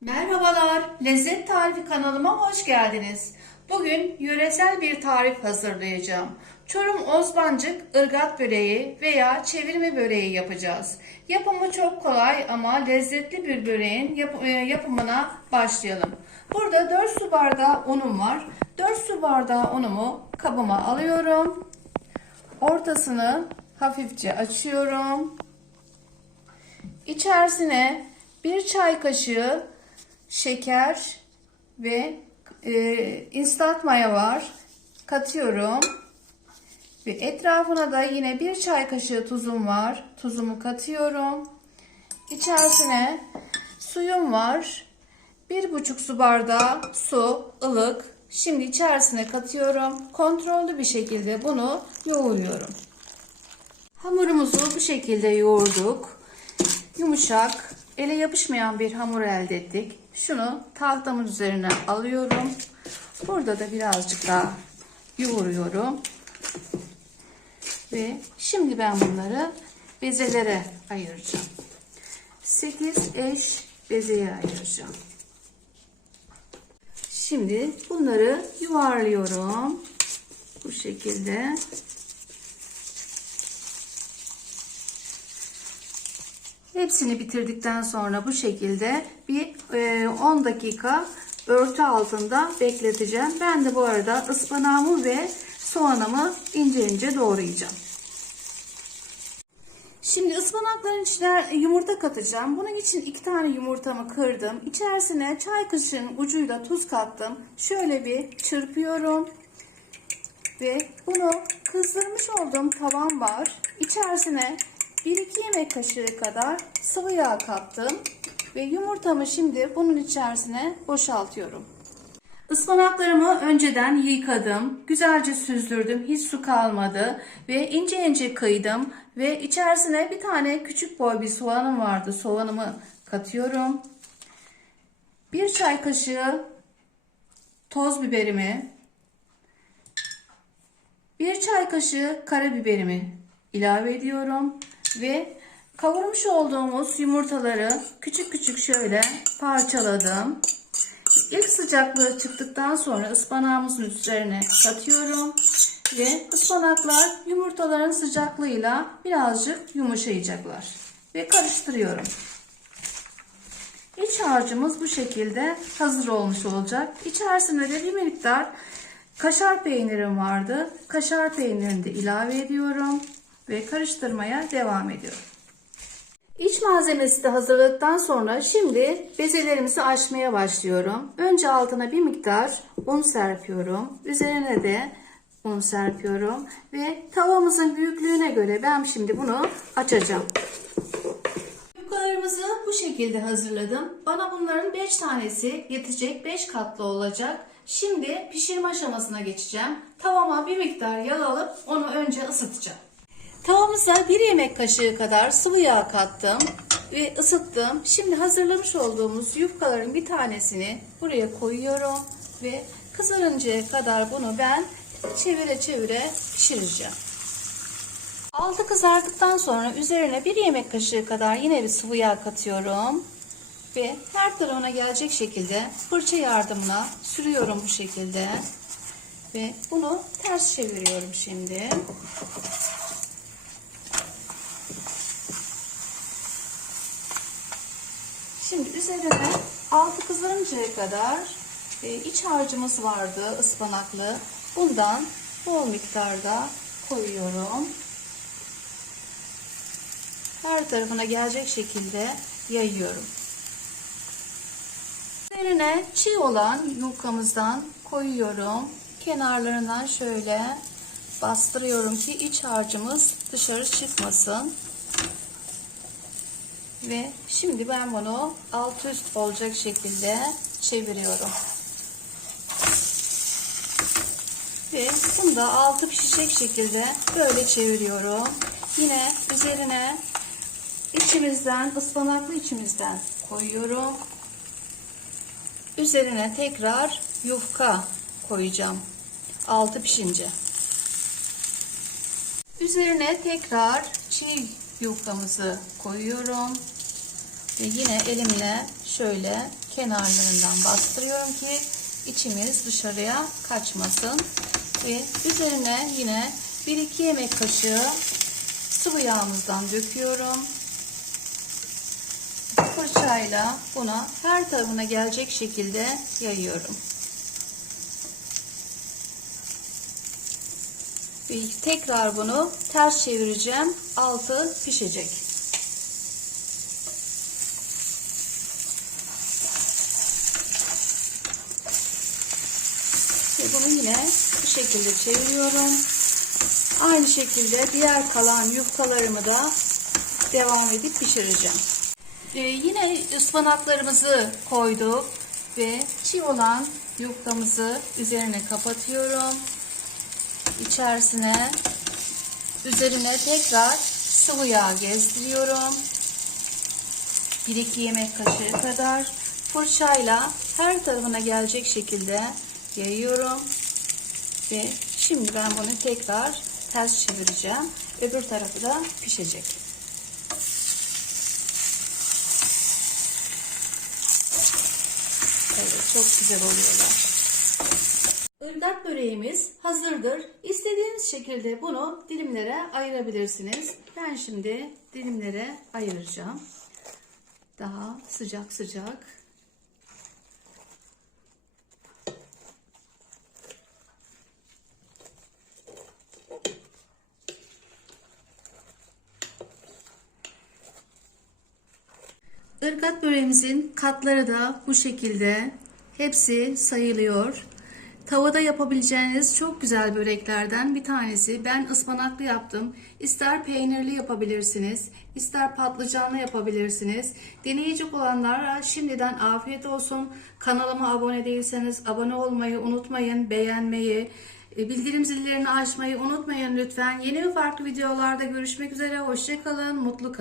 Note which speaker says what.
Speaker 1: Merhabalar, Lezzet Tarifi kanalıma hoş geldiniz. Bugün yöresel bir tarif hazırlayacağım. Çorum Ozbancık ırgat böreği veya çevirme böreği yapacağız. Yapımı çok kolay ama lezzetli bir böreğin yap- e, yapımına başlayalım. Burada 4 su bardağı unum var. 4 su bardağı unumu kabıma alıyorum. Ortasını hafifçe açıyorum. İçerisine bir çay kaşığı şeker ve e, instant maya var. Katıyorum. Ve etrafına da yine bir çay kaşığı tuzum var. Tuzumu katıyorum. İçerisine suyum var. Bir buçuk su bardağı su, ılık. Şimdi içerisine katıyorum. Kontrollü bir şekilde bunu yoğuruyorum. Hamurumuzu bu şekilde yoğurduk. Yumuşak, ele yapışmayan bir hamur elde ettik. Şunu tahtamın üzerine alıyorum. Burada da birazcık daha yoğuruyorum. Ve şimdi ben bunları bezelere ayıracağım. 8 eş bezeye ayıracağım. Şimdi bunları yuvarlıyorum. Bu şekilde. Hepsini bitirdikten sonra bu şekilde bir e, 10 dakika örtü altında bekleteceğim. Ben de bu arada ıspanağımı ve soğanımı ince ince doğrayacağım. Şimdi ıspanakların içine yumurta katacağım. Bunun için iki tane yumurtamı kırdım. İçerisine çay kaşığının ucuyla tuz kattım. Şöyle bir çırpıyorum. Ve bunu kızdırmış olduğum tavan var. İçerisine 1-2 yemek kaşığı kadar sıvı yağ kattım. Ve yumurtamı şimdi bunun içerisine boşaltıyorum. Ispanaklarımı önceden yıkadım. Güzelce süzdürdüm. Hiç su kalmadı. Ve ince ince kıydım. Ve içerisine bir tane küçük boy bir soğanım vardı. Soğanımı katıyorum. Bir çay kaşığı toz biberimi, bir çay kaşığı karabiberimi ilave ediyorum ve kavurmuş olduğumuz yumurtaları küçük küçük şöyle parçaladım. İlk sıcaklığı çıktıktan sonra ıspanağımızın üzerine katıyorum ve ıspanaklar yumurtaların sıcaklığıyla birazcık yumuşayacaklar ve karıştırıyorum. İç harcımız bu şekilde hazır olmuş olacak. İçerisine de bir miktar kaşar peynirim vardı. Kaşar peynirini de ilave ediyorum ve karıştırmaya devam ediyorum. İç malzemesi de hazırladıktan sonra şimdi bezelerimizi açmaya başlıyorum. Önce altına bir miktar un serpiyorum. Üzerine de un serpiyorum ve tavamızın büyüklüğüne göre ben şimdi bunu açacağım. Yufkalarımızı bu şekilde hazırladım. Bana bunların 5 tanesi yetecek 5 katlı olacak. Şimdi pişirme aşamasına geçeceğim. Tavama bir miktar yağ alıp onu önce ısıtacağım. Tavamıza bir yemek kaşığı kadar sıvı yağ kattım ve ısıttım. Şimdi hazırlamış olduğumuz yufkaların bir tanesini buraya koyuyorum ve kızarıncaya kadar bunu ben çevire çevire pişireceğim. Altı kızardıktan sonra üzerine bir yemek kaşığı kadar yine bir sıvı yağ katıyorum. Ve her tarafına gelecek şekilde fırça yardımına sürüyorum bu şekilde. Ve bunu ters çeviriyorum şimdi. Şimdi üzerine altı kızarıncaya kadar e, iç harcımız vardı ıspanaklı. Bundan bol miktarda koyuyorum. Her tarafına gelecek şekilde yayıyorum. Üzerine çiğ olan yufkamızdan koyuyorum. Kenarlarından şöyle bastırıyorum ki iç harcımız dışarı çıkmasın. Ve şimdi ben bunu alt üst olacak şekilde çeviriyorum. Ve bunu da altı pişecek şekilde böyle çeviriyorum. Yine üzerine içimizden ıspanaklı içimizden koyuyorum. Üzerine tekrar yufka koyacağım. Altı pişince. Üzerine tekrar çiğ yufkamızı koyuyorum. Ve yine elimle şöyle kenarlarından bastırıyorum ki içimiz dışarıya kaçmasın. Ve üzerine yine 1-2 yemek kaşığı sıvı yağımızdan döküyorum. Fırçayla buna her tarafına gelecek şekilde yayıyorum. Tekrar bunu ters çevireceğim. Altı pişecek. Ve bunu yine bu şekilde çeviriyorum. Aynı şekilde diğer kalan yufkalarımı da devam edip pişireceğim. Ee, yine ıspanaklarımızı koyduk ve çiğ olan yufkamızı üzerine kapatıyorum. İçerisine üzerine tekrar sıvı yağ gezdiriyorum. 1-2 yemek kaşığı kadar fırçayla her tarafına gelecek şekilde yayıyorum. Ve şimdi ben bunu tekrar ters çevireceğim. Öbür tarafı da pişecek. Evet çok güzel oluyorlar. Irgat böreğimiz hazırdır. İstediğiniz şekilde bunu dilimlere ayırabilirsiniz. Ben şimdi dilimlere ayıracağım. Daha sıcak sıcak. Irgat böreğimizin katları da bu şekilde. Hepsi sayılıyor. Tavada yapabileceğiniz çok güzel böreklerden bir tanesi. Ben ıspanaklı yaptım. İster peynirli yapabilirsiniz, ister patlıcanlı yapabilirsiniz. Deneyecek olanlara şimdiden afiyet olsun. Kanalıma abone değilseniz abone olmayı unutmayın, beğenmeyi, e, bildirim zillerini açmayı unutmayın lütfen. Yeni ve farklı videolarda görüşmek üzere. Hoşçakalın, mutlu kalın.